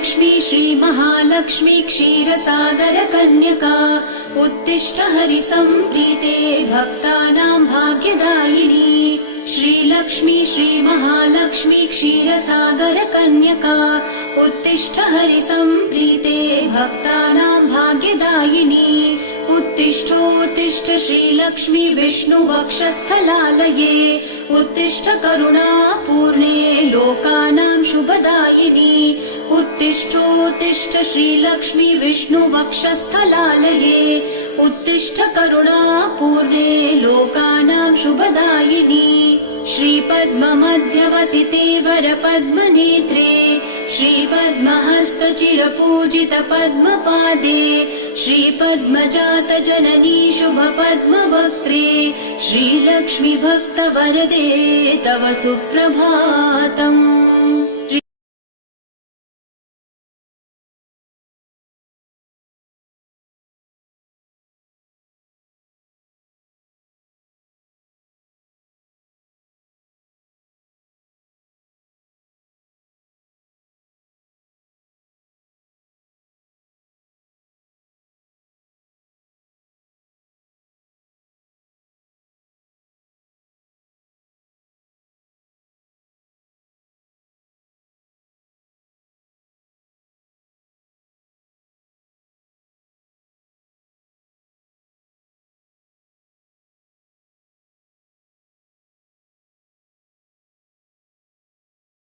श्रीलक्ष्मी श्रीमहालक्ष्मी क्षीरसागरकन्यका उत्तिष्ठ हरिसम्प्रीते भक्तानां भाग्यदायिनी। श्रीलक्ष्मी श्रीमहालक्ष्मी क्षीरसागरकन्यका उत्तिष्ठ हरिसम्प्रीते भक्तानां भाग्यदायिनी। उत्तिष्ठोत्तिष्ठ श्रीलक्ष्मी विष्णुवक्षस्थलालये उत्तिष्ठ करुणापूर्णे लोकानां शुभदायिनी। उत्तिष्ठोत्तिष्ठ श्रीलक्ष्मी विष्णुवक्षस्थलालये उत्तिष्ठ करुणापूर्णे लोकानां शुभदायिनी। श्रीपद्ममध्यवसिते वरपद्मनेत्रे श्रीपद्महस्तचिरपूजित पद्मपादे श्रीपद्मजातजननी शुभपद्मवक्त्रे श्रीलक्ष्मी भक्तवरदे तव सुप्रभातम्।